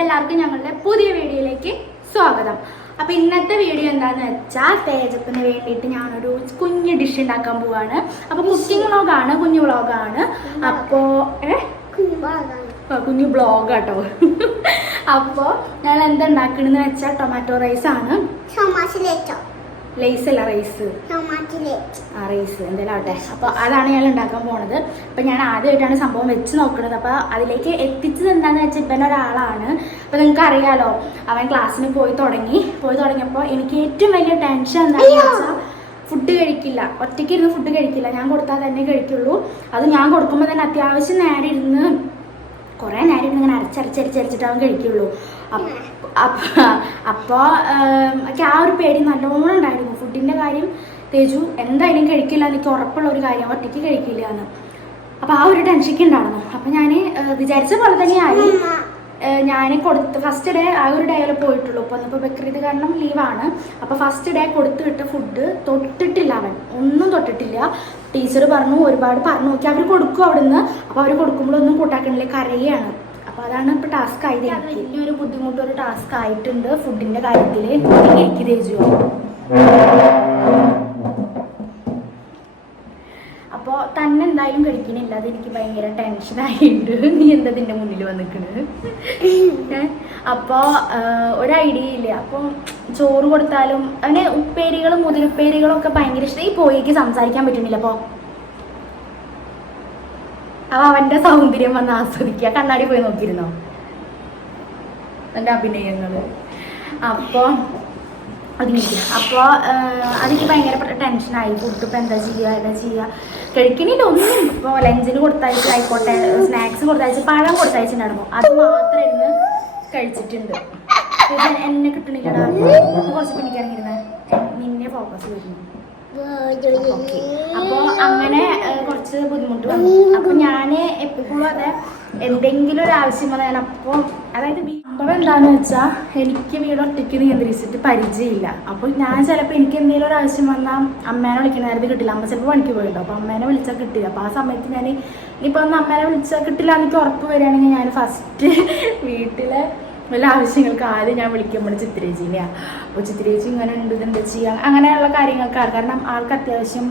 അപ്പോൾ എല്ലാവർക്കും ഞങ്ങളുടെ പുതിയ വീഡിയോയിലേക്ക് സ്വാഗതം. അപ്പോൾ ഇന്നത്തെ വീഡിയോ എന്താണെന്ന് വെച്ചാൽ തേജത്തിന് വേണ്ടിയിട്ട് ഞാനൊരു കുഞ്ഞു ഡിഷ് ഉണ്ടാക്കാൻ പോവാണ്. അപ്പോൾ കുക്കിംഗ് വ്ളോഗാണ്, കുഞ്ഞു വ്ളോഗാണ്. അപ്പോൾ കുഞ്ഞു ബ്ലോഗ് കേട്ടോ. അപ്പോൾ ഞാൻ എന്താ ഉണ്ടാക്കണമെന്ന് വെച്ചാൽ ടൊമാറ്റോ റൈസാണ്. ലേസ് അല്ല, റൈസ് എന്തെങ്കിലും ആവട്ടെ. അപ്പോൾ അതാണ് ഞാൻ ഉണ്ടാക്കാൻ പോണത്. അപ്പം ഞാൻ ആദ്യമായിട്ടാണ് സംഭവം വെച്ച് നോക്കുന്നത്. അപ്പോൾ അതിലേക്ക് എത്തിച്ചത് എന്താണെന്ന് വെച്ചാൽ ഇപ്പം ഒരാളാണ്. അപ്പോൾ നിങ്ങൾക്ക് അറിയാലോ, അവൻ ക്ലാസ്സിന് പോയി തുടങ്ങിയപ്പോൾ എനിക്ക് ഏറ്റവും വലിയ ടെൻഷൻ എന്താണെന്ന് വെച്ചാൽ ഫുഡ് കഴിക്കില്ല, ഒറ്റയ്ക്ക് ഇരുന്ന് ഫുഡ് കഴിക്കില്ല. ഞാൻ കൊടുത്താൽ തന്നെ കഴിക്കുള്ളൂ. അത് ഞാൻ കൊടുക്കുമ്പോൾ തന്നെ അത്യാവശ്യം കുറേ നേരം ഇരുന്ന് ഇങ്ങനെ അരച്ചരച്ചിട്ട് അവൻ കഴിക്കുള്ളൂ. അപ്പോൾ ആ ഒരു പേടി നല്ലോണം ഉണ്ടായിരുന്നു. ഫുഡിൻ്റെ കാര്യം തേജു എന്തായാലും കഴിക്കില്ല, എനിക്ക് ഉറപ്പുള്ള ഒരു കാര്യം, ഒറ്റയ്ക്ക് കഴിക്കില്ല എന്ന്. അപ്പോൾ ആ ഒരു ടെൻഷനൊക്കെ ഉണ്ടായിരുന്നു. അപ്പോൾ ഞാൻ വിചാരിച്ച പോലെ തന്നെയായി. ഞാൻ ഫസ്റ്റ് ഡേ ആ ഒരു ഡേയിൽ പോയിട്ടുള്ളൂ. ഇപ്പോൾ ബക്രീദ് കാരണം ലീവാണ്. അപ്പോൾ ഫസ്റ്റ് ഡേ കൊടുത്തു വിട്ട ഫുഡ് തൊട്ടിട്ടില്ല, അവൻ ഒന്നും തൊട്ടിട്ടില്ല. ടീച്ചർ ഒരുപാട് പറഞ്ഞു നോക്കി. അവർ കൊടുക്കും അവിടുന്ന്. അപ്പോൾ അവർ കൊടുക്കുമ്പോഴൊന്നും കൂട്ടാക്കണില്ല, കരയാണ്. അപ്പോൾ അതാണ് ഇപ്പോൾ ടാസ്ക് ആയത്. അത് വലിയൊരു ബുദ്ധിമുട്ടൊരു ടാസ്ക് ആയിട്ടുണ്ട് ഫുഡിൻ്റെ കാര്യത്തിൽ. എനിക്ക് തേജു അപ്പോൾ തന്നെ എന്തായാലും കഴിക്കണില്ല. അത് എനിക്ക് ഭയങ്കര ടെൻഷനായിട്ട്. നീ എന്താ നിന്റെ മുന്നിൽ വന്നിക്കണത്? അപ്പോൾ ഒരു ഐഡിയ ഇല്ല. അപ്പോൾ ചോറ് കൊടുത്താലും അങ്ങനെ ഉപ്പേരികളും മുതിരുപ്പേരികളൊക്കെ ഭയങ്കര ഇഷ്ടം. ഈ പോയിക്ക് സംസാരിക്കാൻ പറ്റുന്നില്ല. അപ്പോൾ അവൻ്റെ സൗന്ദര്യം വന്ന് ആസ്വദിക്കുക. കണ്ണാടി പോയി നോക്കിയിരുന്നോ എൻ്റെ അഭിനയങ്ങൾ? അപ്പോൾ അതെനിക്ക് ഭയങ്കര ടെൻഷനായി. ഫുഡ് ഇപ്പം എന്താ ചെയ്യുക കഴിക്കണില്ല ഒന്നും. ഇപ്പോൾ ലഞ്ചിന് കൊടുത്തയച്ചായിക്കോട്ടെ, സ്നാക്സ് കൊടുത്തയച്ച്, പഴം കൊടുത്തയച്ചിട്ടുണ്ടായിരുന്നു. അത് മാത്രം ഇരുന്ന് കഴിച്ചിട്ടുണ്ട്. എന്നെ കിട്ടണില്ലടാ. കുറച്ച് പിടിക്കാനിരുന്നേ, നിന്നെ ഫോക്കസ് വരുന്നു. അപ്പോൾ അങ്ങനെ കുറച്ച് ബുദ്ധിമുട്ട് വന്നു. അപ്പോൾ ഞാൻ എപ്പോഴും അതെ എന്തെങ്കിലും ഒരു ആവശ്യം വന്നാൽ അപ്പോൾ അതായത് സംഭവം എന്താണെന്ന് വെച്ചാൽ എനിക്ക് വീട് ഒറ്റയ്ക്ക് നിയന്ത്രിച്ചിട്ട് പരിചയമില്ല. അപ്പോൾ ഞാൻ ചിലപ്പോൾ എനിക്ക് എന്തെങ്കിലും ഒരു ആവശ്യം വന്നാൽ അമ്മേനെ വിളിക്കുന്ന നേരത്തെ കിട്ടില്ല. അമ്മ ചിലപ്പോൾ പണിക്ക് പോയിട്ടുണ്ടോ, അപ്പോൾ അമ്മേനെ വിളിച്ചാൽ കിട്ടില്ല. അപ്പോൾ ആ സമയത്ത് ഞാൻ ഇനിയിപ്പോൾ ഒന്ന് അമ്മേനെ വിളിച്ചാൽ കിട്ടില്ല എനിക്ക് ഉറപ്പ് വരികയാണെങ്കിൽ ഞാൻ ഫസ്റ്റ് വീട്ടിലെ വല്ല ആവശ്യങ്ങൾക്ക് ആദ്യം ഞാൻ വിളിക്കുമ്പോൾ ചിത്രേച്ചിനെയാണ്. അപ്പോൾ ചിത്രേച്ചി ഇങ്ങനെ ഇതുണ്ട് ചെയ്യാം അങ്ങനെയുള്ള കാര്യങ്ങൾക്കാണ്. കാരണം ആൾക്ക് അത്യാവശ്യം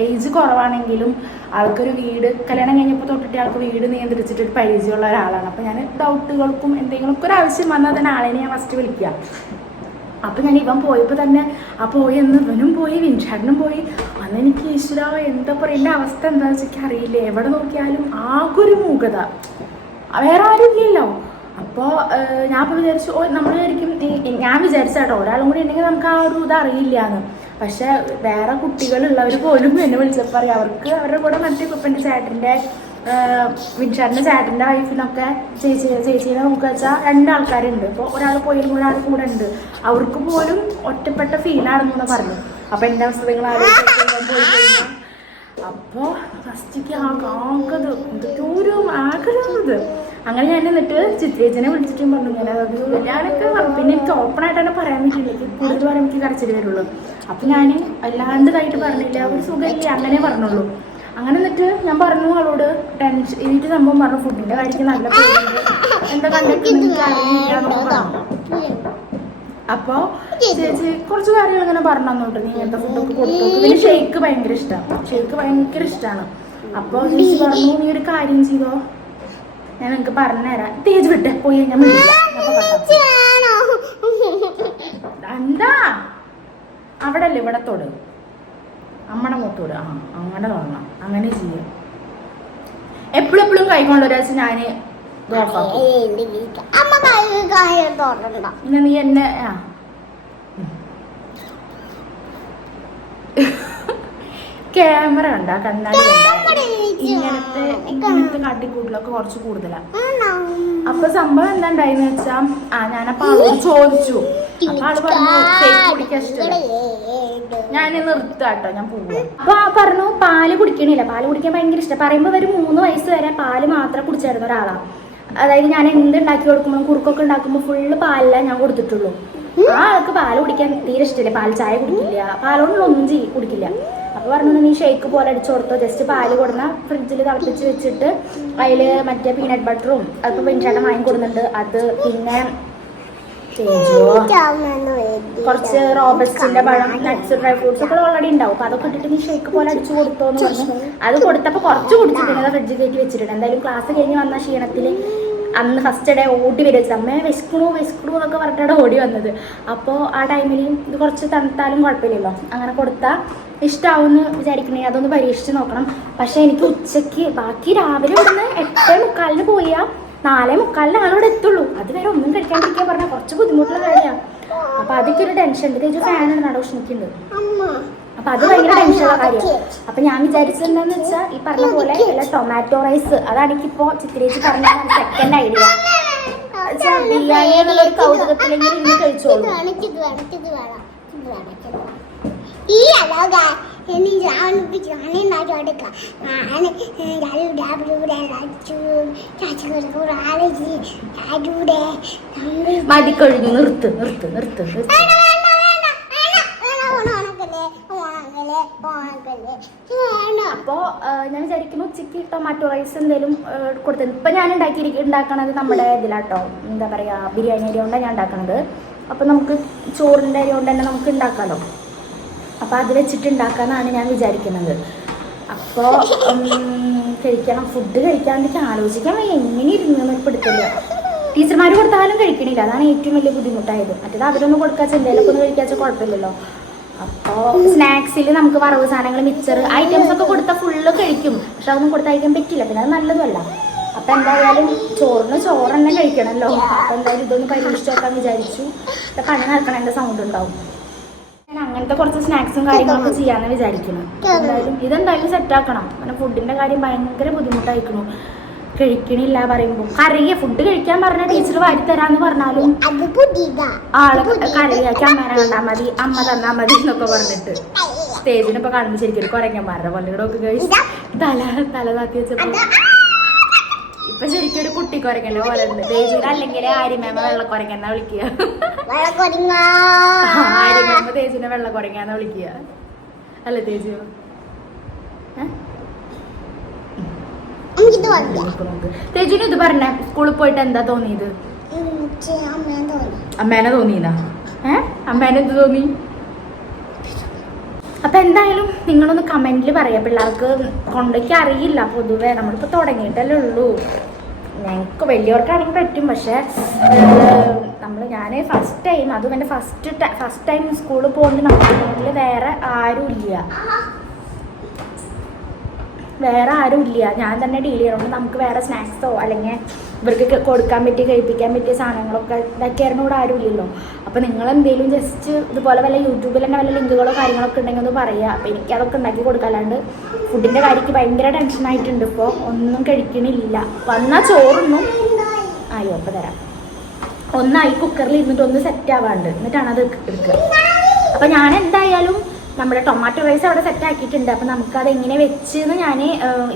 ഏജ് കുറവാണെങ്കിലും ആൾക്കൊരു വീട് കല്യാണം കഴിഞ്ഞപ്പോൾ തൊട്ടിട്ട് ആൾക്ക് വീട് നിയന്ത്രിച്ചിട്ട് പരിചയമുള്ള ഒരാളാണ്. അപ്പോൾ ഞാൻ ഡൗട്ടുകൾക്കും എന്തെങ്കിലുമൊക്കെ ഒരു ആവശ്യം വന്നാൽ തന്നെ ആളെ ഞാൻ ഫസ്റ്റ് വിളിക്കുക. അപ്പോൾ ഞാൻ ഇവൻ പോയപ്പോൾ തന്നെ ഇവനും പോയി, വിൻഷാടിനും പോയി. അന്ന് എനിക്ക് ഈശ്വര എന്താ പറയുക, എൻ്റെ അവസ്ഥ എന്താണെന്ന് വെച്ചാൽ അറിയില്ല. എവിടെ നോക്കിയാലും ആകൊരു മൂകത, വേറെ ആരും ഇല്ലല്ലോ. അപ്പോൾ ഞാൻ ഇപ്പോൾ വിചാരിച്ചു ഞാൻ വിചാരിച്ചാട്ടോ ഒരാളും കൂടി ഉണ്ടെങ്കിൽ നമുക്ക് ആ ഒരു ഇത് അറിയില്ല എന്ന്. പക്ഷെ വേറെ കുട്ടികളുള്ളവർ പോലും എന്നെ വിളിച്ചപ്പോൾ പറയും അവർക്ക് അവരുടെ കൂടെ മറ്റേ എൻ്റെ ചേട്ടൻ്റെ വിൻഷാടിൻ്റെ ചേട്ടൻ്റെ വൈഫിനൊക്കെ ചേച്ചീനെ നോക്കുക വെച്ചാൽ 2 ആൾക്കാരുണ്ട്. ഇപ്പോൾ ഒരാൾ പോയിരുന്നു, ഒരാൾ കൂടെ ഉണ്ട്. അവർക്ക് പോലും ഒറ്റപ്പെട്ട ഫീലാണെന്ന് പറഞ്ഞു. അപ്പോൾ എൻ്റെ അവസ്ഥ നിങ്ങൾ ആലോചിച്ച് അപ്പോൾ ഫസ്റ്റേക്ക് ആകരുത്. അങ്ങനെ ഞാൻ എന്നിട്ട് ചിത്രേച്ചനെ വിളിച്ചിട്ടും പറഞ്ഞു ഞാനൊക്കെ പിന്നെ എനിക്ക് ഓപ്പണായിട്ട് തന്നെ പറയാൻ പറ്റില്ല. കൂടുതൽ പറയാൻ എനിക്ക് കരച്ചിൽ വരുള്ളൂ. അപ്പം ഞാൻ അല്ലാണ്ടതായിട്ട് പറഞ്ഞില്ല, ഒരു സുഖമില്ല അങ്ങനെ പറഞ്ഞുള്ളൂ. അങ്ങനെ എന്നിട്ട് ഞാൻ പറഞ്ഞു അവളോട് ടെൻഷൻ ഇതിട്ട് സംഭവം പറഞ്ഞു ഫുഡിൻ്റെ കാര്യത്തിൽ നല്ല പേരുണ്ട്, എന്താ കണ്ടിട്ട് നിങ്ങൾക്ക് അറിയില്ല പറഞ്ഞു. അപ്പോൾ ചേച്ചി കുറച്ച് കാര്യങ്ങൾ ഇങ്ങനെ പറഞ്ഞു തന്നോട്ട്, നീ എന്താ ഫുഡൊക്കെ കൊടുത്തു. പിന്നെ ഷെയ്ക്ക് ഭയങ്കര ഇഷ്ടമാണ്. അപ്പോൾ ചേച്ചി പറഞ്ഞു നീ ഒരു കാര്യം ചെയ്തോ, ഞാൻ നിങ്ങൾക്ക് പറഞ്ഞുതരാം. തേജ് വിട്ടെ പോയി ഞാൻ എന്താ അവിടെ അല്ലേ ഇവിടെ തൊട്, അമ്മയുടെ മുത്തോട് അങ്ങനെ തോന്നണം. അങ്ങനെ ചെയ്യാം. എപ്പോഴും കൈകൊണ്ട് ഒരാഴ്ച ഞാൻ നീ എന്നെ ക്യാമറ ഉണ്ടാ കണ്ണാടി ഇങ്ങനത്തെ കാട്ടിക്കൂട്ടിലൊക്കെ കുറച്ച് കൂടുതലാണ്. അപ്പൊ സംഭവം എന്താ ഉണ്ടായിന്ന് വെച്ചാ ഞാനപ്പോ ആളോട് ചോദിച്ചു. അപ്പൊ ആള് പറഞ്ഞു കേക്ക് കുടിക്കാൻ ഇഷ്ടമല്ല, ഞാൻ നിർത്താട്ടോ, ഞാൻ പോവാ. അപ്പൊ പറഞ്ഞു പാല് കുടിക്കണില്ല, പാല് കുടിക്കാൻ ഭയങ്കര ഇഷ്ടം. പറയുമ്പോ ഒരു 3 വയസ്സ് വരെ പാല് മാത്രം കുടിച്ചായിരുന്ന ഒരാളാണ്. അതായത് ഞാൻ എന്ത് ഉണ്ടാക്കി കൊടുക്കുമ്പോൾ കുറുക്കൊക്കെ ഉണ്ടാക്കുമ്പോൾ ഫുള്ള് പാലില്ല ഞാൻ കൊടുത്തിട്ടുള്ളൂ. ആ ആൾക്ക് പാല് കുടിക്കാൻ തീരെ ഇഷ്ടമില്ല. പാൽ ചായ കുടിക്കില്ല, പാലോടുള്ള ഒന്നും കുടിക്കില്ല. അപ്പോൾ പറഞ്ഞു നീ ഷേക്ക് പോലെ അടിച്ചു കൊടുത്തോ, ജസ്റ്റ് പാല് കൊടുന്ന ഫ്രിഡ്ജിൽ തിളപ്പിച്ച് വെച്ചിട്ട് അതിൽ മറ്റേ പീനട്ട് ബട്ടറും അതിപ്പോൾ വെഞ്ചേട്ടൻ വാങ്ങി കൊടുക്കുന്നുണ്ട്, അത് പിന്നെ കുറച്ച് റോബസ്റ്റിന്റെ പഴം, നട്ട്സ്, ഡ്രൈ ഫ്രൂട്ട്സ് ഒക്കെ ഓൾറെഡി ഉണ്ടാവും. അപ്പോൾ അതൊക്കെ ഇട്ടിട്ട് നീ ഷേക്ക് പോലെ അടിച്ചു കൊടുത്തോന്ന് പറഞ്ഞു. അത് കൊടുത്തപ്പോൾ കുറച്ച് കുടിച്ചിട്ടുണ്ട്, അത് ഫ്രിഡ്ജിൽ കയറ്റി വെച്ചിട്ടുണ്ട്. എന്തായാലും ക്ലാസ് കഴിഞ്ഞ് വന്ന ക്ഷീണത്തിൽ അന്ന് ഫസ്റ്റ് ഡേ ഓടി വരും, അമ്മ വിശക്കണു എന്നൊക്കെ പറഞ്ഞിട്ടാണ് ഓടി വന്നത്. അപ്പോൾ ആ ടൈമിൽ ഇത് കുറച്ച് തണുത്താലും കുഴപ്പമില്ലല്ലോ, അങ്ങനെ കൊടുത്താൽ ഇഷ്ടമാവുമെന്ന് വിചാരിക്കണേ, അതൊന്ന് പരീക്ഷിച്ച് നോക്കണം. പക്ഷേ എനിക്ക് ഉച്ചയ്ക്ക് ബാക്കി രാവിലെ ഇവിടുന്ന് 8:45 പോയാൽ 4:45 ആളോടെ എത്തുള്ളൂ. അതുവരെ ഒന്നും കഴിക്കാണ്ടിരിക്കാൻ പറഞ്ഞാൽ കുറച്ച് ബുദ്ധിമുട്ടുള്ള കാര്യമാണ്. അപ്പോൾ അതൊക്കെ ഒരു ടെൻഷൻ ഉണ്ട്. തേജു ഫാനാണ് നടോഷണിക്കുണ്ട്, അപ്പം അത് ഭയങ്കര ടെൻഷനുള്ള കാര്യമാണ്. അപ്പം ഞാൻ വിചാരിച്ചെന്താന്ന് വെച്ചാൽ ഈ പറഞ്ഞ പോലെ അല്ല ടൊമാറ്റോ റൈസ്, അതാണ് എനിക്കിപ്പോൾ ചിത്രേച്ചി പറഞ്ഞ സെക്കൻഡ് ഐഡിയ. ബിരിയാണി എന്നുള്ളൊരു കൗതുകത്തിലെങ്കിലും ഇന്ന് കഴിച്ചോളൂ. മതിക്കഴിഞ്ഞു, നിർത്ത് നിർത്ത് നിർത്ത് നിർത്ത്. അപ്പോൾ ഞാൻ വിചാരിക്കുന്നു ഉച്ചയ്ക്ക് ടൊമാറ്റോ റൈസ് എന്തെങ്കിലും കൊടുത്തത്. ഇപ്പം ഞാൻ ഉണ്ടാക്കണത് നമ്മുടെ ഇതിലാട്ടോ, എന്താ പറയുക, ബിരിയാണി അരി കൊണ്ടാണ് ഞാൻ ഉണ്ടാക്കണത്. അപ്പോൾ നമുക്ക് ചോറിൻ്റെ അരി കൊണ്ട് തന്നെ നമുക്ക് ഉണ്ടാക്കാമല്ലോ. അപ്പോൾ അത് വെച്ചിട്ട് ഉണ്ടാക്കാമെന്നാണ് ഞാൻ വിചാരിക്കുന്നത്. അപ്പോൾ കഴിക്കണം, ഫുഡ് കഴിക്കാണ്ടിരിക്കാൻ ആലോചിക്കാൻ എങ്ങനെ ഇരുന്ന് പിടുത്തില്ല. ടീച്ചർമാർ കൊടുത്താലും കഴിക്കണില്ല, അതാണ് ഏറ്റവും വലിയ ബുദ്ധിമുട്ടായത്. മറ്റേത് അവരൊന്നും കൊടുക്കാച്ച എന്തെങ്കിലുമൊക്കെ ഒന്ന് കഴിക്കാച്ച കുഴപ്പമില്ലല്ലോ. അപ്പോൾ സ്നാക്സിൽ നമുക്ക് വറവ് സാധനങ്ങൾ, മിക്സർ ഐറ്റംസ് ഒക്കെ കൊടുത്താൽ ഫുള്ള് കഴിക്കും. പക്ഷെ അതൊന്നും കൊടുത്തയക്കാൻ പറ്റില്ല, പിന്നെ അത് നല്ലതല്ല. അപ്പം എന്തായാലും ചോറിന് ചോറ് തന്നെ കഴിക്കണമല്ലോ. അപ്പം എന്തായാലും ഇതൊന്ന് പരീക്ഷിച്ച് നോക്കാൻ വിചാരിച്ചു. പണി നടക്കണം, എൻ്റെ സൗണ്ട് ഉണ്ടാവും. ഞാൻ അങ്ങനത്തെ കുറച്ച് സ്നാക്സും കാര്യങ്ങളൊക്കെ ചെയ്യാമെന്ന് വിചാരിക്കുന്നു. എന്തായാലും ഇതെന്തായാലും സെറ്റാക്കണം. അങ്ങനെ ഫുഡിൻ്റെ കാര്യം ഭയങ്കര ബുദ്ധിമുട്ടായിരിക്കുന്നു. കഴിക്കണില്ല പറയുമ്പോൾ കറിയ ഫുഡ് കഴിക്കാൻ പറഞ്ഞ ടീച്ചർ വാരിത്തരാന്ന് പറഞ്ഞാലും ആള് കറിയാക്കി അമ്മേനെ കണ്ടാൽ മതി, അമ്മ തന്നാ മതി എന്നൊക്കെ പറഞ്ഞിട്ട് സ്റ്റേജിനൊക്കെ കാണുമ്പോൾ ശരിക്കും കുരങ്ങന്മാരുടെ പള്ളികളൊക്കെ കഴിച്ച് തല താത്തി വെച്ചപ്പോ ഇപ്പൊ ശരിക്കും ഒരു കുട്ടി കുരങ്ങന്റെ പോലെ ഉണ്ട്. തേജുവിന് അല്ലെങ്കിൽ ആര്യമേമ വെള്ളക്കുരങ്ങെന്നാ വിളിക്കുക, ആര്യമേമ തേജുവിനെ വെള്ളക്കുരങ്ങാന്നാ വിളിക്കുക അല്ലേ തേജു? തേജുവിന് ഇത് പറഞ്ഞ സ്കൂളിൽ പോയിട്ട് എന്താ തോന്നിയത്? അമ്മേനെ തോന്നിയതാ? അമ്മേനെ എന്ത് തോന്നി? അപ്പൊ എന്തായാലും നിങ്ങളൊന്ന് കമന്റിൽ പറയാം. പിള്ളേർക്ക് കൊണ്ടേക്ക് അറിയില്ല, പൊതുവെ നമ്മളിപ്പോ തുടങ്ങിയിട്ടല്ലേ ഉള്ളൂ. ഞങ്ങൾക്ക് വലിയവർക്കാണെങ്കിൽ പറ്റും, പക്ഷെ ഞാൻ ഫസ്റ്റ് ടൈം, അതും എൻ്റെ ഫസ്റ്റ് ടൈം സ്കൂളിൽ പോകുന്നത് നമ്മുടെ വീട്ടിൽ വേറെ ആരും ഇല്ല, ഞാൻ തന്നെ ഡീൽ ചെയ്യണം. നമുക്ക് വേറെ സ്നാക്സോ അല്ലെങ്കിൽ ഇവർക്ക് കൊടുക്കാൻ പറ്റിയ കഴിപ്പിക്കാൻ പറ്റിയ സാധനങ്ങളൊക്കെ ഇതൊക്കെയായിരുന്നു ഇവിടെ ആരും ഇല്ലല്ലോ. അപ്പോൾ നിങ്ങളെന്തെങ്കിലും ജസ്റ്റ് ഇതുപോലെ വല്ല യൂട്യൂബിൽ തന്നെ വല്ല ലിങ്കുകളോ കാര്യങ്ങളൊക്കെ ഉണ്ടെങ്കിൽ ഒന്ന് പറയുക. അപ്പോൾ എനിക്ക് അതൊക്കെ ഉണ്ടാക്കി കൊടുക്കാം. അല്ലാണ്ട് ഫുഡിൻ്റെ കാര്യത്തിൽ ഭയങ്കര ടെൻഷനായിട്ടുണ്ട്. ഇപ്പോൾ ഒന്നും കഴിക്കണില്ല. വന്നാൽ ചോറൊന്നും ആയോ അപ്പോൾ തരാം, ഒന്നായി കുക്കറിൽ ഇരുന്നിട്ട് ഒന്ന് സെറ്റ് ആവാണ്ട്, എന്നിട്ടാണ് അത് എടുക്കുക. അപ്പോൾ ഞാൻ എന്തായാലും നമ്മുടെ ടൊമാറ്റോ റൈസ് അവിടെ സെറ്റ് ആക്കിയിട്ടുണ്ട്. അപ്പോൾ നമുക്കത് എങ്ങനെ വെച്ചെന്ന് ഞാൻ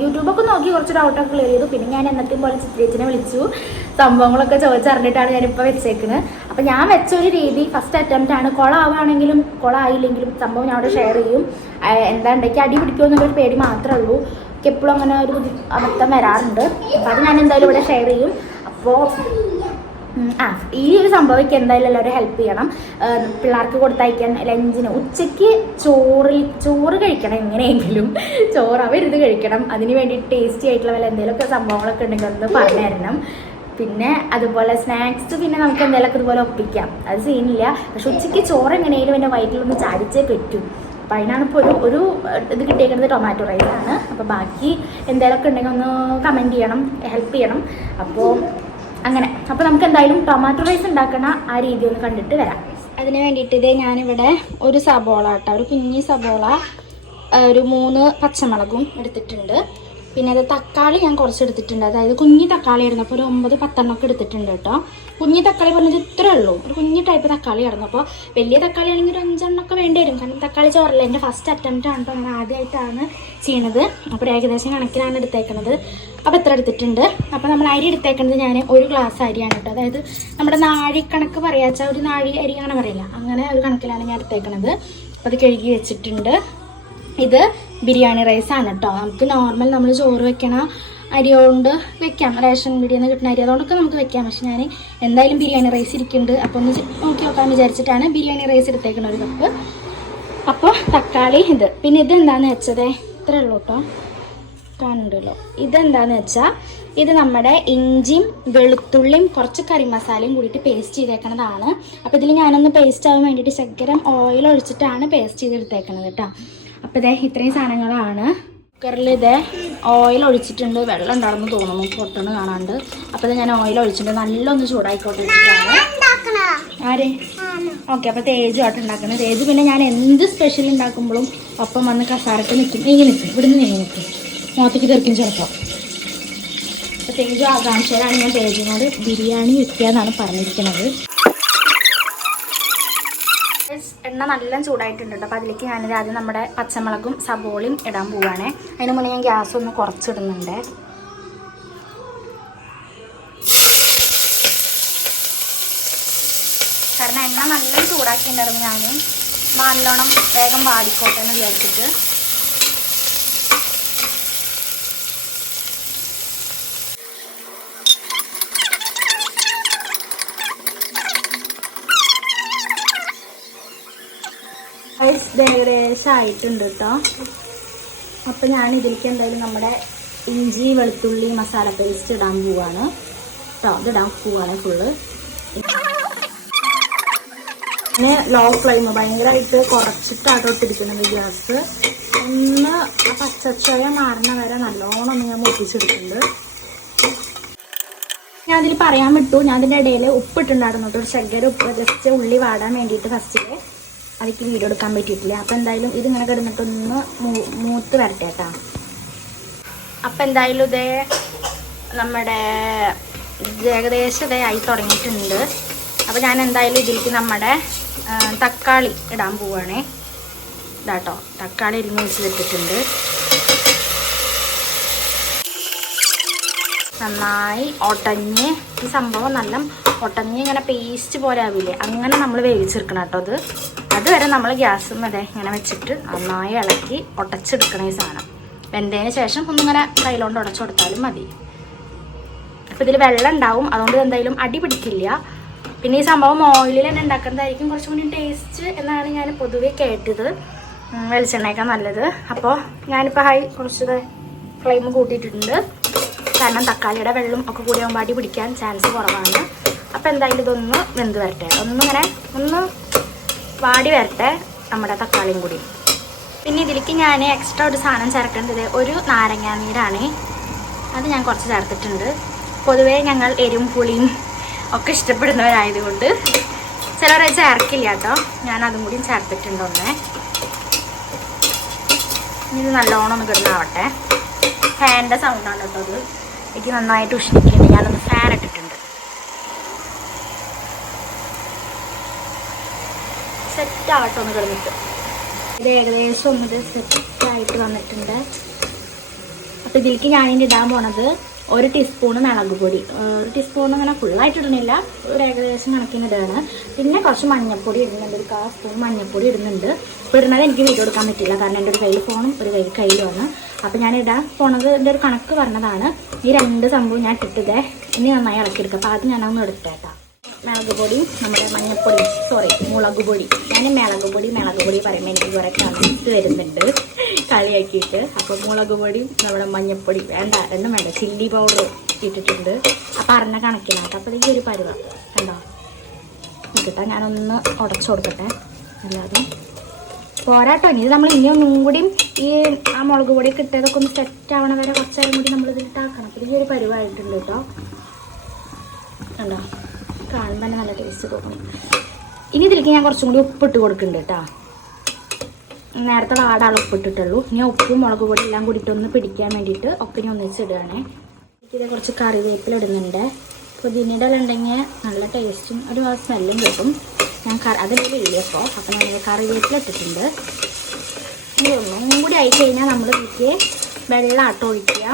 യൂട്യൂബൊക്കെ നോക്കി കുറച്ച് ഡൗട്ടൊക്കെ ക്ലിയർ ചെയ്തു. പിന്നെ ഞാൻ എന്നത്തെയും പോലെ ചിത്രേച്ചിനെ വിളിച്ചു, സംഭവങ്ങളൊക്കെ ചോദിച്ചറിഞ്ഞിട്ടാണ് ഞാനിപ്പോൾ വെച്ചേക്കുന്നത്. അപ്പോൾ ഞാൻ വെച്ചൊരു രീതി ഫസ്റ്റ് അറ്റംപ്റ്റ് ആണ്. കുളമാവുകയാണെങ്കിലും കുളമായില്ലെങ്കിലും സംഭവം ഞാൻ അവിടെ ഷെയർ ചെയ്യും. എന്താ ഉണ്ടെങ്കിൽ അടി പിടിക്കുമോ എന്നുള്ളൊരു പേടി മാത്രമേ ഉള്ളൂ. എനിക്ക് എപ്പോഴും അങ്ങനെ ഒരു അബദ്ധം വരാറുണ്ട്. അപ്പോൾ അത് ഞാൻ എന്തായാലും ഇവിടെ ഷെയർ ചെയ്യും. അപ്പോൾ ഈ ഒരു സംഭവം എന്തായാലും എല്ലാവരും ഹെൽപ്പ് ചെയ്യണം. പിള്ളേർക്ക് കൊടുത്തയക്കാൻ ലഞ്ചിന് ഉച്ചയ്ക്ക് ചോറ് കഴിക്കണം, എങ്ങനെയെങ്കിലും ചോറ് അവരുത് കഴിക്കണം. അതിന് വേണ്ടി ടേസ്റ്റി ആയിട്ടുള്ള വല്ല എന്തെങ്കിലുമൊക്കെ സംഭവങ്ങളൊക്കെ ഉണ്ടെങ്കിൽ ഒന്ന് പറഞ്ഞു തരണം. പിന്നെ അതുപോലെ സ്നാക്സ് പിന്നെ നമുക്ക് എന്തെങ്കിലുമൊക്കെ ഇതുപോലെ ഒപ്പിക്കാം, അത് സീനില്ല. പക്ഷെ ഉച്ചയ്ക്ക് ചോറ് എങ്ങനെയും എൻ്റെ വയറ്റിലൊന്ന് ചാടിച്ചേ പറ്റും. അപ്പം അതിനാണ് ഇപ്പോൾ ഒരു ഇത് കിട്ടിയേക്കുന്നത് ടൊമാറ്റോ റൈസാണ്. അപ്പോൾ ബാക്കി എന്തെങ്കിലുമൊക്കെ ഉണ്ടെങ്കിൽ ഒന്ന് കമൻറ്റ് ചെയ്യണം, ഹെൽപ്പ് ചെയ്യണം. അപ്പോൾ അങ്ങനെ അപ്പോൾ നമുക്ക് എന്തായാലും ടൊമാറ്റോ റൈസ് ഉണ്ടാക്കണ ആ രീതി ഒന്ന് കണ്ടിട്ട് വരാം. അതിന് വേണ്ടിയിട്ട് ഇത് ഞാനിവിടെ ഒരു സബോള ഒരു കുഞ്ഞി സബോള, ഒരു 3 പച്ചമുളകും എടുത്തിട്ടുണ്ട്. പിന്നെ അത് തക്കാളി ഞാൻ കുറച്ച് എടുത്തിട്ടുണ്ട്. അതായത് കുഞ്ഞി തക്കാളി ആയിരുന്നു, അപ്പോൾ ഒരു 9-10 ഒക്കെ എടുത്തിട്ടുണ്ട് കേട്ടോ. കുഞ്ഞി തക്കാളി പറഞ്ഞത് ഇത്രേ ഉള്ളൂ, ഒരു കുഞ്ഞി ടൈപ്പ് തക്കാളി ആയിരുന്നു. അപ്പോൾ വലിയ തക്കാളി ആണെങ്കിൽ ഒരു 5 ഒക്കെ വേണ്ടി വരും, കാരണം തക്കാളി ചോറല്ല. എൻ്റെ ഫസ്റ്റ് അറ്റംപ്റ്റ് ആണ്, അപ്പോൾ ഞാൻ ആദ്യമായിട്ടാണ് ചെയ്യണത്. അപ്പോൾ ഏകദേശം കണക്കിലാണ് എടുത്തേക്കുന്നത്. അപ്പോൾ ഇത്ര എടുത്തിട്ടുണ്ട്. അപ്പോൾ നമ്മൾ അരി എടുത്തേക്കുന്നത് ഞാൻ 1 ഗ്ലാസ് അരിയാണ് കേട്ടോ. അതായത് നമ്മുടെ നാഴി കണക്ക് പറയാച്ചാൽ ഒരു നാഴി അരി അങ്ങനെ പറയില്ല, അങ്ങനെ ഒരു കണക്കിലാണ് ഞാൻ എടുത്തേക്കുന്നത്. അപ്പോൾ അത് കഴുകി വെച്ചിട്ടുണ്ട്. ഇത് ബിരിയാണി റൈസാണ് കേട്ടോ. നമുക്ക് നോർമൽ നമ്മൾ ചോറ് വെക്കണ അരി കൊണ്ട് വെക്കാം, റേഷൻ പീടികയിൽ നിന്ന് കിട്ടുന്ന അരി, അതുകൊണ്ടൊക്കെ നമുക്ക് വെക്കാം. പക്ഷെ ഞാൻ എന്തായാലും ബിരിയാണി റൈസ് ഇരിക്കുന്നുണ്ട്, അപ്പോൾ ഒന്ന് നോക്കി നോക്കാൻ വിചാരിച്ചിട്ടാണ് ബിരിയാണി റൈസ് എടുത്തേക്കുന്നത് 1 കപ്പ്. അപ്പോൾ തക്കാളി ഇത്, പിന്നെ ഇതെന്താണെന്ന് വെച്ചത് ഇത്രയേ ഉള്ളൂ കേട്ടോ, കാണുന്നുണ്ടല്ലോ. ഇതെന്താണെന്ന് വെച്ചാൽ ഇത് നമ്മുടെ ഇഞ്ചിയും വെളുത്തുള്ളിയും കുറച്ച് കറി മസാലയും കൂടിയിട്ട് പേസ്റ്റ് ചെയ്തേക്കണതാണ്. അപ്പോൾ ഇതിൽ ഞാനൊന്ന് പേസ്റ്റ് ആവാൻ വേണ്ടിയിട്ട് ശകലം ഓയിൽ ഒഴിച്ചിട്ടാണ് പേസ്റ്റ് ചെയ്തെടുത്തേക്കണത് കേട്ടോ. അപ്പോൾ ഇതേ ഇത്രയും സാധനങ്ങളാണ്. കുക്കറിൽ ഇതേ ഓയിൽ ഒഴിച്ചിട്ടുണ്ട്, വെള്ളം ഉണ്ടാണെന്ന് തോന്നുന്നു, പൊട്ടണ് കാണാണ്ട്. അപ്പോൾ ഞാൻ ഓയിൽ ഒഴിച്ചിട്ടുണ്ട്, നല്ലൊന്ന് ചൂടായിക്കോട്ടെ വെച്ചിട്ടാണ്. ആരെ ഓക്കെ. അപ്പോൾ തേജു ആയിട്ട് ഉണ്ടാക്കുന്നത്. തേജു പിന്നെ ഞാൻ എന്ത് സ്പെഷ്യൽ ഉണ്ടാക്കുമ്പോഴും ഒപ്പം വന്ന് കസാരട്ട് നിൽക്കും, ഇങ്ങനെ നിൽക്കും, ഇവിടുന്ന് നീങ്ങി നിൽക്കും, മുഖത്തേക്ക് തെറിക്കും ചിലപ്പോൾ. അപ്പോൾ തേജു ആകാംക്ഷയിലാണ് ഞാൻ തേജുവിനോട് ബിരിയാണി വെക്കുകയെന്നാണ് പറഞ്ഞിരിക്കുന്നത്. എണ്ണ നല്ല ചൂടായിട്ടുണ്ട് കേട്ടോ. അപ്പോൾ അതിലേക്ക് ഞാനിത് ആദ്യം നമ്മുടെ പച്ചമുളകും സബോളയും ഇടാൻ പോവുകയാണ്. അതിന് മുന്നേ ഞാൻ ഗ്യാസ് ഒന്ന് കുറച്ചിടുന്നുണ്ട്. കാരണം എണ്ണ നല്ല ചൂടാക്കിയിട്ടുണ്ടായിരുന്നു, ഞാൻ നല്ലോണം വേഗം വാടിക്കോട്ടെ എന്ന് വിചാരിച്ചിട്ട്. ഏകദേശം ആയിട്ടുണ്ട് കേട്ടോ. അപ്പം ഞാൻ ഇതിലേക്ക് എന്തായാലും നമ്മുടെ ഇഞ്ചി വെളുത്തുള്ളി മസാല പേസ്റ്റ് ഇടാൻ പോവാണ് കേട്ടോ. ഇതിടാൻ പോവാണ് ഫുള്ള്. പിന്നെ ലോ ഫ്ലെയിം ഭയങ്കരമായിട്ട് കുറച്ചിട്ടാട്ടോ ഇട്ടിരിക്കുന്നത് ഗ്യാസ്. ഒന്ന് ആ പച്ചച്ചോയ മാറുന്ന വരെ നല്ലോണം ഒന്ന് ഞാൻ മുട്ടിച്ചെടുക്കുന്നുണ്ട്. ഞാൻ അതിൽ പറയാൻ വിട്ടു, ഞാൻ അതിൻ്റെ ഇടയിൽ ഉപ്പിട്ടുണ്ടായിരുന്നു കേട്ടോ, ഒരു ശകര ഉപ്പ്, ജസ്റ്റ് ഉള്ളി വാടാൻ വേണ്ടിയിട്ട് ഫസ്റ്റിൽ. അതിലേക്ക് വീഡിയോ എടുക്കാൻ പറ്റിയിട്ടില്ല. അപ്പം എന്തായാലും ഇതിങ്ങനെ കിടന്നിട്ടൊന്ന് മൂത്ത് വരട്ടെ കേട്ടോ. അപ്പം എന്തായാലും ഇതേ നമ്മുടെ ഏകദേശം ഇതേ ആയി തുടങ്ങിയിട്ടുണ്ട്. അപ്പോൾ ഞാൻ എന്തായാലും ഇതിലേക്ക് നമ്മുടെ തക്കാളി ഇടാൻ പോവുകയാണേ. ഇതാട്ടോ തക്കാളി ഇരിഞ്ഞ് വെച്ചിട്ടിട്ടുണ്ട്. നന്നായി ഒട്ടഞ്ഞ്, ഈ സംഭവം നല്ല ഒട്ടഞ്ഞ് ഇങ്ങനെ പേസ്റ്റ് പോലെ ആവില്ലേ, അങ്ങനെ നമ്മൾ വേവിച്ചെടുക്കണം കേട്ടോ. അതുവരെ നമ്മൾ ഗ്യാസും അതെ ഇങ്ങനെ വെച്ചിട്ട് നന്നായി ഇളക്കി ഒട്ടച്ചെടുക്കണം ഈ സാധനം. വെന്തതിന് ശേഷം ഒന്നിങ്ങനെ കയ്യിലോണ്ട് ഉടച്ചു കൊടുത്താലും മതി. അപ്പോൾ ഇതിൽ വെള്ളം ഉണ്ടാവും, അതുകൊണ്ട് എന്തായാലും അടി പിടിക്കില്ല. പിന്നെ ഈ സംഭവം ഓയിലിൽ തന്നെ ഉണ്ടാക്കുന്നതായിരിക്കും കുറച്ചും കൂടി ടേസ്റ്റ് എന്നാണ് ഞാൻ പൊതുവെ കേട്ടത്, വെളിച്ചെണ്ണയൊക്കെ നല്ലത്. അപ്പോൾ ഞാനിപ്പോൾ കുറച്ച് ഫ്ലെയിം കൂട്ടിയിട്ടുണ്ട്, കാരണം തക്കാളിയുടെ വെള്ളം ഒക്കെ കൂടി ആകുമ്പോൾ അടി പിടിക്കാൻ ചാൻസ് കുറവാണ്. അപ്പോൾ എന്തായാലും ഇതൊന്ന് വെന്ത് വരട്ടെ, ഒന്ന് വാടി വരട്ടെ നമ്മുടെ തക്കാളിയും കൂടി. പിന്നെ ഇതിലേക്ക് ഞാൻ എക്സ്ട്രാ ഒരു സാധനം ചേർക്കേണ്ടത് ഒരു നാരങ്ങാനീരാണ്. അത് ഞാൻ കുറച്ച് ചേർത്തിട്ടുണ്ട്. പൊതുവേ ഞങ്ങൾ എരിവും പുളിയും ഒക്കെ ഇഷ്ടപ്പെടുന്നവരായതുകൊണ്ട് ചിലരത് ചേർക്കില്ല കേട്ടോ, ഞാൻ അതും കൂടി ചേർത്തിട്ടുണ്ട് ഒന്നേ. ഇത് നല്ലോണം ഒന്ന് കിടന്നാവട്ടെ. ഫാനിൻ്റെ സൗണ്ടാണ് കേട്ടോ അത്, എനിക്ക് നന്നായിട്ട് ഉഷ്ണിക്കുന്നുണ്ട്. ഞാനൊന്ന് ഫാൻ ഇട്ടിട്ടുണ്ട്. സെറ്റാവട്ടെ ഒന്ന് കിടന്നിട്ട്. ഇത് ഏകദേശം ഒന്നിത് സെറ്റായിട്ട് വന്നിട്ടുണ്ട്. അപ്പോൾ ഇതിലേക്ക് ഞാനിനി ഇടാൻ പോണത് 1 ടീസ്പൂണ് മുളക് പൊടി. 1 ടീസ്പൂൺ അങ്ങനെ ഫുള്ളായിട്ട് ഇടുന്നില്ല, ഒരു ഏകദേശം കണക്കിന് ഇടുകയാണ്. പിന്നെ കുറച്ച് മഞ്ഞൾപ്പൊടി ഇടുന്നുണ്ട്, ഒരു 1/4 സ്പൂൺ മഞ്ഞൾപ്പൊടി ഇടുന്നുണ്ട്. ഇപ്പോൾ ഇടുന്നത് എനിക്ക് വീഡിയോ എടുക്കാൻ പറ്റില്ല, കാരണം എൻ്റെ ഒരു കയ്യിൽ ഫോണും ഒരു കയ്യിലുമാണ്. അപ്പോൾ ഞാൻ ഇടാൻ പോണത് എൻ്റെ ഒരു കണക്ക് പറഞ്ഞതാണ്. ഈ 2 സംഭവം ഞാൻ ഇട്ടിട്ടേ ഇനി നന്നായി ഇളക്കിയെടുക്കുക. അപ്പോൾ ആദ്യം ഞാനൊന്ന് എടുത്തേട്ടാ. മുളക് പൊടി, നമ്മുടെ മഞ്ഞൾപ്പൊടി, മുളക് പൊടി. ഞാൻ മുളക് പൊടി പറയുമ്പോൾ എനിക്ക് കുറേ കമൻറ്റ് വരുന്നുണ്ട് കളിയാക്കിയിട്ട്. അപ്പോൾ മുളക് പൊടിയും നമ്മുടെ മഞ്ഞൾപ്പൊടി രണ്ടും വേണ്ട, ചില്ലി പൗഡർ ഇട്ടിട്ടുണ്ട്. അപ്പം അറിഞ്ഞ കണക്കിനായിട്ട്. അപ്പോൾ ഇതിൻ്റെ ഒരു പരുവ കണ്ടോ നോക്കട്ടെ, ഞാനൊന്ന് ഉടച്ചു കൊടുക്കട്ടെ. അല്ലാതെ പോരാട്ടോ, ഇനി നമ്മൾ ഇനി ഒന്നും കൂടിയും ഈ ആ മുളക് പൊടി കിട്ടിയതൊക്കെ ഒന്ന് സെറ്റ് ആവണ വരെ കുറച്ച് നേരം കൂടി നമ്മൾ ഇതിലിട്ടാക്കണം. അപ്പോൾ ഇതിൻ്റെ ഒരു പരുവായിട്ടുണ്ട് കേട്ടോ. കണ്ടോ, കാണുമ്പോൾ തന്നെ നല്ല ടേസ്റ്റ് തോന്നി. ഇനി ഇതിലേക്ക് ഞാൻ കുറച്ചും കൂടി ഉപ്പിട്ട് കൊടുക്കുന്നുണ്ട് കേട്ടോ. നേരത്തെ വാടാൾ ഉപ്പിട്ടിട്ടുള്ളൂ. ഇനി ഉപ്പും മുളക് പൊടി എല്ലാം കൂടിയിട്ടൊന്ന് പിടിക്കാൻ വേണ്ടിയിട്ട് ഒക്കെ ഇനി ഒന്നിച്ചിടുകയാണേ. എനിക്കിത് കുറച്ച് കറിവേപ്പില ഇടുന്നുണ്ട്. പുതിനയുടെ എല്ലാം ഉണ്ടെങ്കിൽ നല്ല ടേസ്റ്റും ഒരു സ്മെല്ലും കിട്ടും. ഞാൻ അതിലേക്ക് ഇല്ലപ്പോൾ അപ്പം ഞാൻ കറിവേപ്പില ഇട്ടിട്ടുണ്ട്. ഇനി ഒന്നും കൂടി ആയി കഴിഞ്ഞാൽ നമ്മൾ ഇതിലേക്ക് വെള്ളം ആട്ടോ ഒഴിക്കുക.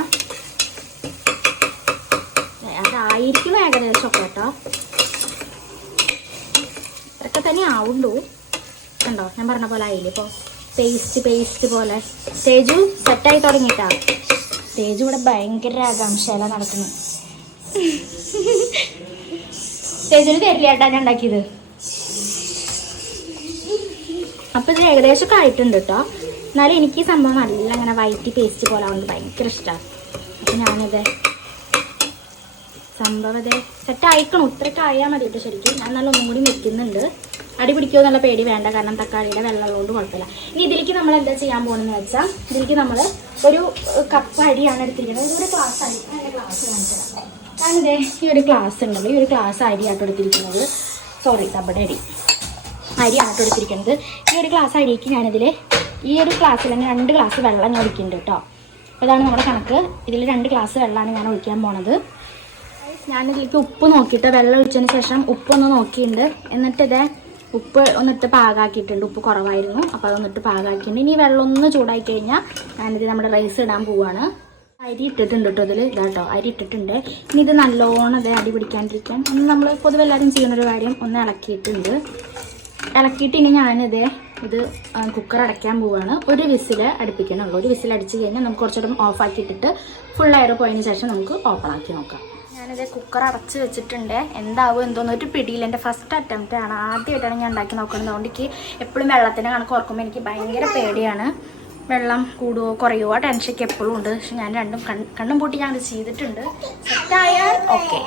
അതായിരിക്കും ഏകദേശം ഒക്കെ കേട്ടോ, ഇതൊക്കെ തന്നെ ആവുള്ളൂ. കണ്ടോ, ഞാൻ പറഞ്ഞ പോലെ ആയില്ലേ. ഇപ്പോൾ പേസ്റ്റ് പോലെ. തേജു സെറ്റായി തുടങ്ങിട്ടാ. തേജു ഇവിടെ ഭയങ്കര ആകാംക്ഷയില നടക്കുന്നു. തേജുവിന് തരില്ല ഏട്ടാ ഞാൻ ഉണ്ടാക്കിയത്. അപ്പം ഇത് ഏകദേശമൊക്കെ ആയിട്ടുണ്ട് കേട്ടോ. എന്നാലും എനിക്ക് ഈ സംഭവം നല്ല അങ്ങനെ വൈറ്റ് പേസ്റ്റ് പോലെ ആവുന്നത് ഭയങ്കര ഇഷ്ടമാണ്. അപ്പം ഞാനിത് സംഭവം ഇത് സെറ്റ് അയക്കണം. ഇത്രയൊക്കെ ആയാൽ മതി കേട്ടോ. ശരിക്കും ഞാൻ നല്ല ഒന്നും കൂടി വെക്കുന്നുണ്ട്. അടി പിടിക്കുമോ എന്നുള്ള പേടി വേണ്ട, കാരണം തക്കാളിയുടെ വെള്ളം കൊണ്ട് കുഴപ്പമില്ല. ഇനി ഇതിലേക്ക് നമ്മൾ എന്താ ചെയ്യാൻ പോകുന്നതെന്ന് വെച്ചാൽ, ഇതിലേക്ക് നമ്മൾ ഒരു കപ്പ് അരിയാണ് എടുത്തിരിക്കുന്നത്. ഇതൊരു ഗ്ലാസ് അരി. നല്ല ഗ്ലാസ് കാണിച്ചതാണ്. ഞാനിതേ ഈ ഒരു ഗ്ലാസ് ഉണ്ടല്ലോ, ഈ ഒരു ഗ്ലാസ് അരിയാട്ടോ എടുത്തിരിക്കുന്നത്. സോറി, തബടെ അരി ആട്ടോ എടുത്തിരിക്കുന്നത്. ഈ ഒരു ഗ്ലാസ് അരിക്ക് ഞാനിതിൽ ഈ ഒരു ഗ്ലാസ്സിൽ തന്നെ 2 ഗ്ലാസ് വെള്ളം ഞാൻ ഒഴിക്കുന്നുണ്ട് കേട്ടോ. അതാണ് നമ്മുടെ കണക്ക്. ഇതിൽ 2 ഗ്ലാസ് വെള്ളമാണ് ഞാൻ ഒഴിക്കാൻ പോണത്. ഞാനിതിലേക്ക് ഉപ്പ് നോക്കിയിട്ട് വെള്ളം ഒഴിച്ചതിന് ശേഷം ഉപ്പൊന്ന് നോക്കിയിട്ടുണ്ട്. എന്നിട്ട് ഇതേ ഉപ്പ് ഒന്നിട്ട് പാകാക്കിയിട്ടുണ്ട്. ഉപ്പ് കുറവായിരുന്നു, അപ്പോൾ അതൊന്നിട്ട് പാകാക്കിയിട്ടുണ്ട്. ഇനി വെള്ളം ഒന്ന് ചൂടായി കഴിഞ്ഞാൽ ഞാനിത് നമ്മുടെ റൈസ് ഇടാൻ പോവാണ്. അരി ഇട്ടിട്ടുണ്ട് കേട്ടോ ഇതിൽ. ഇതാട്ടോ അരി ഇട്ടിട്ടുണ്ട്. ഇനി ഇത് നല്ലോണം ഇത് അടി പിടിക്കാണ്ടിരിക്കാൻ ഒന്ന് നമ്മൾ പൊതുവെ എല്ലാവരും ചെയ്യുന്നൊരു കാര്യം ഒന്ന് ഇളക്കിയിട്ടുണ്ട്. ഇളക്കിയിട്ട് ഇനി ഞാനിത് കുക്കർ അടയ്ക്കാൻ പോവുകയാണ്. ഒരു വിസിൽ അടുപ്പിക്കണുള്ളൂ. ഒരു വിസിൽ അടിച്ച് കഴിഞ്ഞാൽ നമുക്ക് കുറച്ചുകൂടെ ഓഫാക്കിയിട്ടിട്ട് ഫുൾ എയർ പോയതിന് ശേഷം നമുക്ക് ഓപ്പൺ ആക്കി നോക്കാം. ഞാനിത് കുക്കർ അടച്ച് വെച്ചിട്ടുണ്ട്. എന്താവും എന്തോന്നും ഒരു പിടിയില്ല. എൻ്റെ ഫസ്റ്റ് അറ്റംപ്റ്റ് ആണ്, ആദ്യമായിട്ടാണ് ഞാൻ ഉണ്ടാക്കി നോക്കുന്നത്. അതുകൊണ്ട് എനിക്ക് എപ്പോഴും വെള്ളത്തിൻ്റെ കണക്ക് ഓർക്കുമ്പോൾ എനിക്ക് ഭയങ്കര പേടിയാണ്. വെള്ളം കൂടുമോ കുറയുമോ ആ ടെൻഷനൊക്കെ എപ്പോഴും ഉണ്ട്. പക്ഷെ ഞാൻ രണ്ടും കണ്ണും പൂട്ടി ഞാനത് ചെയ്തിട്ടുണ്ട്. സെറ്റായാൽ ഓക്കെ.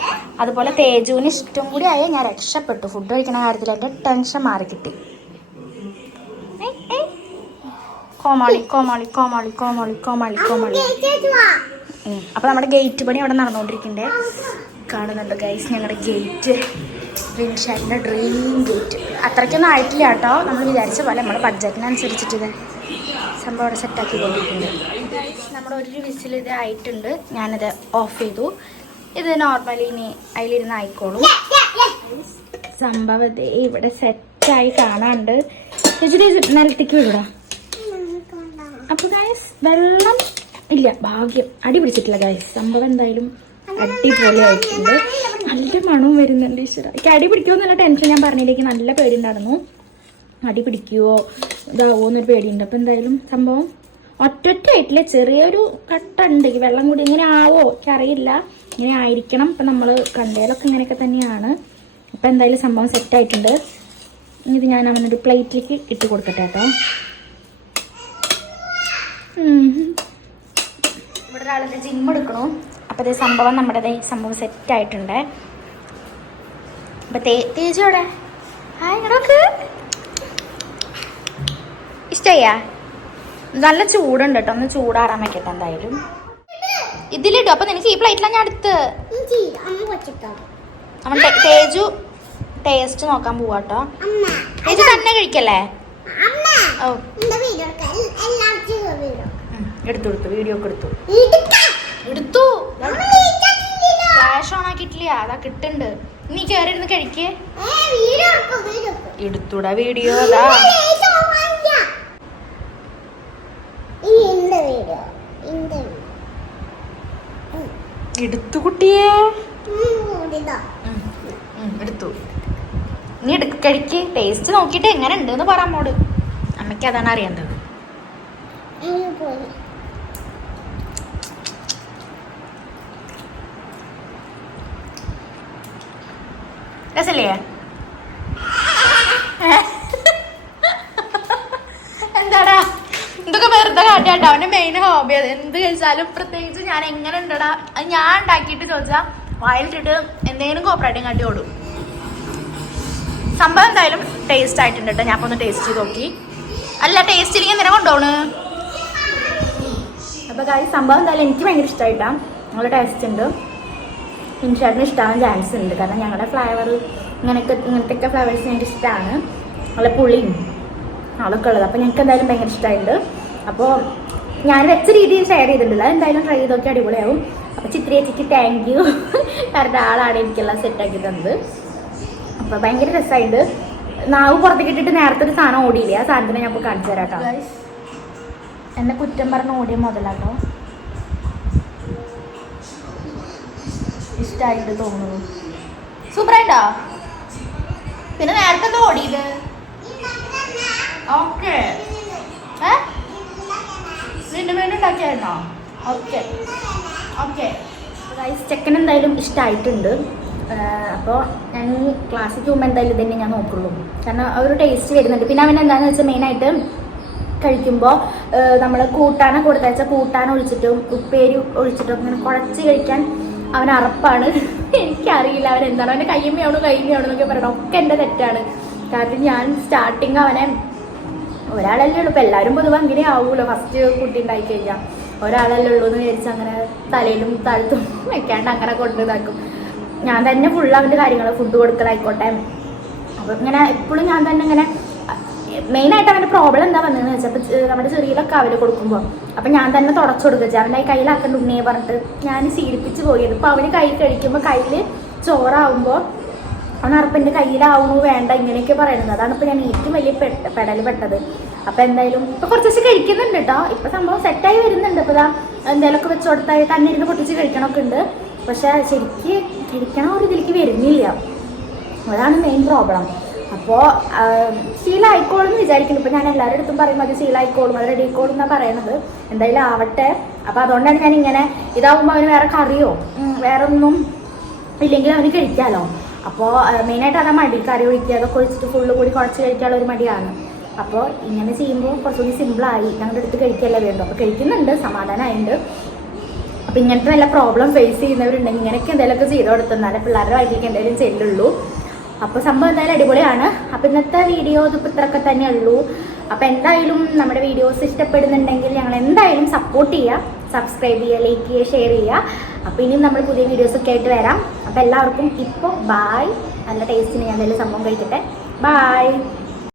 അതുപോലെ തേജുവിന് ഇഷ്ടം കൂടി ആയാൽ ഞാൻ രക്ഷപ്പെട്ടു. ഫുഡ് കഴിക്കുന്ന കാര്യത്തിൽ എൻ്റെ ടെൻഷൻ മാറി കിട്ടി. കോമാളി കോമാളി കോമാളി കോമാളി കോമാളി കോമാളി. അപ്പോൾ നമ്മുടെ ഗേറ്റ് പണി അവിടെ നടന്നുകൊണ്ടിരിക്കണ്ടേ കാണുന്നുണ്ട് ഗൈസ്. ഞങ്ങളുടെ ഗേറ്റ് റിൻഷാറ്റിൻ്റെ ഡ്രീം ഗേറ്റ് അത്രയ്ക്കൊന്നും ആയിട്ടില്ല കേട്ടോ. നമ്മൾ വിചാരിച്ച പോലെ നമ്മുടെ ബഡ്ജറ്റിനനുസരിച്ചിട്ട് സംഭവം അവിടെ സെറ്റാക്കിക്കൊണ്ടിരിക്കുന്നുണ്ട്. നമ്മുടെ ഒരു വിസിൽ ഇത് ആയിട്ടുണ്ട്. ഞാനിത് ഓഫ് ചെയ്തു. ഇത് നോർമലി ഇനി അതിലിരുന്ന് ആയിക്കോളും. സംഭവം ഇവിടെ സെറ്റായി കാണാണ്ട് നിലത്തേക്ക് വിടാം. അപ്പോൾ ഗൈസ് വെള്ളം ഇല്ല, ഭാഗ്യം. അടി പിടിച്ചിട്ടില്ല ഗൈസ്. സംഭവം എന്തായാലും അടിപൊളി ആയിട്ടുണ്ട്. നല്ല മണവും വരുന്നുണ്ട്. ഈശ്വര, എനിക്ക് അടി പിടിക്കുമോ എന്നുള്ള ടെൻഷൻ ഞാൻ പറഞ്ഞിലേക്ക് നല്ല പേടി ഉണ്ടായിരുന്നു. അടി പിടിക്കുവോ ഇതാവോ എന്നൊരു പേടിയുണ്ട്. അപ്പോൾ എന്തായാലും സംഭവം ഒറ്റയായിട്ടില്ല, ചെറിയൊരു കട്ട ഉണ്ട്. ഈ വെള്ളം കൂടി ഇങ്ങനെ ആവോ എനിക്കറിയില്ല. ഇങ്ങനെ ആയിരിക്കണം. ഇപ്പം നമ്മൾ കണ്ടേലൊക്കെ ഇങ്ങനെയൊക്കെ തന്നെയാണ്. അപ്പം എന്തായാലും സംഭവം സെറ്റായിട്ടുണ്ട്. ഇത് ഞാൻ അവനൊരു പ്ലേറ്റിലേക്ക് ഇട്ട് കൊടുക്കട്ടെ കേട്ടോ. ഇവിടെ ഒരാളുടെ ജിം എടുക്കണു. അപ്പോൾ ഇതേ സംഭവം നമ്മുടെ സംഭവം സെറ്റായിട്ടുണ്ട്. അപ്പം തേജോടെ ഹായ് ഇങ്ങോട്ട് ഇഷ്ടയ്യാ. നല്ല ചൂടുണ്ട് കേട്ടോ. ഒന്ന് ചൂടാറാൻ വെക്കട്ടെ എന്തായാലും. ഇതിലിട്ടു. അപ്പം നിനക്ക് ഈ പ്ലേറ്റിലാണ് ഞാൻ അടുത്ത് അവൻ തേജു ടേസ്റ്റ് നോക്കാൻ പോവാട്ടോ. തേജു തന്നെ കഴിക്കല്ലേ? ഓ എടുത്തു വീഡിയോ ഒക്കെ എടുത്തു. ഫ്ലാഷ് ഓൺ ആക്കിയിട്ടില്ല, അതാ കിട്ടുന്നുണ്ട്. നീ കയറി ഇരുന്ന് കഴിക്കേ. എടുത്തൂടാ വീഡിയോ. അതാ എടുത്തു കുട്ടിയെ, എടുത്തു. നീ കഴിക്ക്. ടേസ്റ്റ് നോക്കിയിട്ട് എങ്ങനെ ഉണ്ടെന്ന് പറ അമ്മോട്. അമ്മയ്ക്ക് അതാണ് അറിയേണ്ടത്. രസല്ലേ? എന്താടാ ഇതൊക്കെ വെറുതെ കാട്ടിയാട്ടോ. അവന്റെ മെയിൻ ഹോബി അത്. എന്ത് കഴിച്ചാലും പ്രത്യേകിച്ച് ഞാൻ എങ്ങനെ ഉണ്ടടാ അത് ഞാൻ ഉണ്ടാക്കിയിട്ട് ചോദിച്ചാൽ വായിലിട്ടിട്ട് എന്തെങ്കിലും കോപ്പറേറ്റിങ് കാട്ടി ഓടും. സംഭവം എന്തായാലും ടേസ്റ്റ് ആയിട്ടുണ്ട് കേട്ടോ. ഞാൻ അപ്പോൾ ഒന്ന് ടേസ്റ്റ് ചെയ്ത് നോക്കി. അല്ല ടേസ്റ്റ് ഇല്ലെങ്കിൽ എന്തിനാ കൊണ്ടുപോണ്. അപ്പോൾ കാര്യം സംഭവം എന്തായാലും എനിക്ക് ഭയങ്കര ഇഷ്ടമായിട്ടാണ്. നല്ല ടേസ്റ്റ് ഉണ്ട്. ഇൻഷാട്ടിന് ഇഷ്ടമാവാൻ ചാൻസ് ഉണ്ട്. കാരണം ഞങ്ങളുടെ ഫ്ലേവർ ഇങ്ങനത്തെ ഫ്ലേവേഴ്സ് ഞങ്ങൾക്ക് ഇഷ്ടമാണ്. നല്ല പുളിയും അതൊക്കെ ഉള്ളത്. അപ്പോൾ ഞങ്ങൾക്ക് എന്തായാലും ഭയങ്കര ഇഷ്ടമായിട്ടുണ്ട്. അപ്പോൾ ഞാൻ വെച്ച രീതിയിൽ ഷെയർ ചെയ്തിട്ടില്ല. എന്തായാലും ട്രൈ ചെയ്ത് നോക്കി അടിപൊളിയാവും. അപ്പോൾ ചിത്രി ചേച്ചിക്ക് താങ്ക് യു. കാരണം ആളാണ് എനിക്കെല്ലാം സെറ്റാക്കി തന്നത്. അപ്പോൾ ഭയങ്കര രസമായിട്ട് നാവ് പുറത്തേക്ക് ഇട്ടിട്ട് നേരത്തെ ഒരു സാധനം ഓടിയില്ല. ആ സാധനത്തിന് ഞാൻ ഇപ്പോൾ കാണിച്ചു തരാം കേട്ടോ. എന്നെ കുറ്റം പറഞ്ഞ് ഓടിയ മുതലാട്ടോ. ഇഷ്ടമായിട്ട് തോന്നുന്നു. സൂപ്പറായിട്ടോ. പിന്നെ നേരത്തെ എന്താ ഓടിയത്? ഓക്കെ വീണ്ടും വീണ്ടും ഉണ്ടാക്കിയായിരുന്നോ? Okay okay. ചെക്കൻ എന്തായാലും ഇഷ്ടമായിട്ടുണ്ട്. അപ്പോൾ ഞാൻ ക്ലാസ്സിൽ പോകുമ്പോൾ എന്തായാലും ഇതന്നെ ഞാൻ നോക്കുള്ളൂ. കാരണം ഒരു ടേസ്റ്റ് വരുന്നുണ്ട്. പിന്നെ അവൻ എന്താണെന്ന് വെച്ചാൽ മെയിനായിട്ട് കഴിക്കുമ്പോൾ നമ്മൾ കൂട്ടാനൊക്കെ കൊടുത്തയച്ചാൽ കൂട്ടാൻ ഒഴിച്ചിട്ടും ഉപ്പേരി ഒഴിച്ചിട്ടും അങ്ങനെ കുഴച്ച് കഴിക്കാൻ അവൻ അറപ്പാണ്. എനിക്കറിയില്ല അവൻ എന്താണ്, അവൻ്റെ കയ്യമ്മയാവണോ എന്നൊക്കെ പറയണം. ഒക്കെ എൻ്റെ തെറ്റാണ്. കാരണം ഞാൻ സ്റ്റാർട്ടിങ് അവനെ ഒരാളല്ലേ ഉള്ളൂ. ഇപ്പം എല്ലാവരും പൊതുവെ അങ്ങനെ ആവുമല്ലോ. ഫസ്റ്റ് കുട്ടി ഉണ്ടായി കഴിഞ്ഞാൽ ഒരാളല്ലേ ഉള്ളൂ എന്ന് വിചാരിച്ച് അങ്ങനെ തലയിലും താഴ്ത്തും വെക്കാണ്ട് അങ്ങനെ കൊണ്ട് ഇതാക്കും. ഞാൻ തന്നെ ഫുള്ള് അവൻ്റെ കാര്യങ്ങൾ ഫുഡ് കൊടുക്കലായിക്കോട്ടെ. അപ്പോൾ ഇങ്ങനെ എപ്പോഴും ഞാൻ തന്നെ ഇങ്ങനെ മെയിനായിട്ട് അവൻ്റെ പ്രോബ്ലം എന്താ വന്നതെന്ന് വെച്ചാൽ നമ്മുടെ ചെറിയിലൊക്കെ അവൽ കൊടുക്കുമ്പോൾ അപ്പം ഞാൻ തന്നെ തുടച്ചു കൊടുക്കുക. അവൻ്റെ കയ്യിലാക്കേണ്ട ഉണ്ണിയെ പറഞ്ഞിട്ട് ഞാൻ ശീലിപ്പിച്ച് പോയത്. ഇപ്പോൾ അവന് കൈ കഴിക്കുമ്പോൾ കയ്യിൽ ചോറാവുമ്പോൾ അവൻ അറപ്പിൻ്റെ കയ്യിലാവുന്നു വേണ്ട ഇങ്ങനെയൊക്കെ പറയുന്നത്. അതാണ് ഇപ്പോൾ ഞാൻ ഏറ്റവും വലിയ പെടൽ പെട്ടത്. അപ്പോൾ എന്തായാലും ഇപ്പോൾ കുറച്ച് ദിവസം കഴിക്കുന്നുണ്ട് കേട്ടോ. ഇപ്പോൾ സംഭവം സെറ്റായി വരുന്നുണ്ട്. ഇപ്പോൾ എന്തെങ്കിലുമൊക്കെ വെച്ച് കൊടുത്താൽ തന്നെ ഇരുന്ന് പൊട്ടിച്ച് കഴിക്കണമൊക്കെ ഉണ്ട്. പക്ഷേ ശരിക്ക് കഴിക്കണ ഒരു ഇതിലേക്ക് വരുന്നില്ല. അതാണ് മെയിൻ പ്രോബ്ലം. അപ്പോൾ ശീലമായിക്കോളും എന്ന് വിചാരിക്കുന്നു. ഇപ്പോൾ ഞാൻ എല്ലാവരുടെ അടുത്തും പറയുമ്പോൾ അത് ശീലമായിക്കോളും, അത് റെഡി ആയിക്കോളും എന്നാണ് പറയണത്. എന്തായാലും ആവട്ടെ. അപ്പോൾ അതുകൊണ്ടാണ് ഞാനിങ്ങനെ ഇതാവുമ്പോൾ അവന് വേറെ കറിയോ വേറെ ഒന്നും ഇല്ലെങ്കിൽ അവന് കഴിക്കാമല്ലോ. അപ്പോൾ മെയിനായിട്ട് അതാ മടി. കറി ഒഴിക്കുക അതൊക്കെ ഒഴിച്ചിട്ട് ഫുള്ള് കൂടി കുഴച്ച് കഴിക്കാനുള്ള ഒരു മടിയാണ്. അപ്പോൾ ഇങ്ങനെ ചെയ്യുമ്പോൾ കുറച്ചുകൂടി സിമ്പിളായി ഞങ്ങളുടെ അടുത്ത് കഴിക്കല്ലേ വേണ്ടു. അപ്പോൾ കഴിക്കുന്നുണ്ട്, സമാധാനമായിട്ടുണ്ട്. അപ്പോൾ ഇങ്ങനത്തെ നല്ല പ്രോബ്ലം ഫേസ് ചെയ്യുന്നവരുണ്ടെങ്കിൽ ഇങ്ങനെയൊക്കെ എന്തെങ്കിലുമൊക്കെ ചെയ്ത് കൊടുത്തെന്നാലേ പിള്ളേരുടെ വഴിക്ക് എന്തെങ്കിലും ചെല്ലുള്ളൂ. അപ്പോൾ സംഭവം എന്തായാലും അടിപൊളിയാണ്. അപ്പോൾ ഇന്നത്തെ വീഡിയോ ഇതിപ്പോൾ ഇത്രയൊക്കെ തന്നെ ഉള്ളൂ. അപ്പോൾ എന്തായാലും നമ്മുടെ വീഡിയോസ് ഇഷ്ടപ്പെടുന്നുണ്ടെങ്കിൽ ഞങ്ങൾ എന്തായാലും സപ്പോർട്ട് ചെയ്യുക, സബ്സ്ക്രൈബ് ചെയ്യുക, ലൈക്ക് ചെയ്യുക, ഷെയർ ചെയ്യുക. അപ്പോൾ ഇനിയും നമ്മൾ പുതിയ വീഡിയോസൊക്കെ ആയിട്ട് വരാം. അപ്പോൾ എല്ലാവർക്കും ഇപ്പോൾ ബായ്. നല്ല ടേസ്റ്റിന് ഞാൻ എന്തെങ്കിലും സംഭവം കഴിക്കട്ടെ. ബായ്.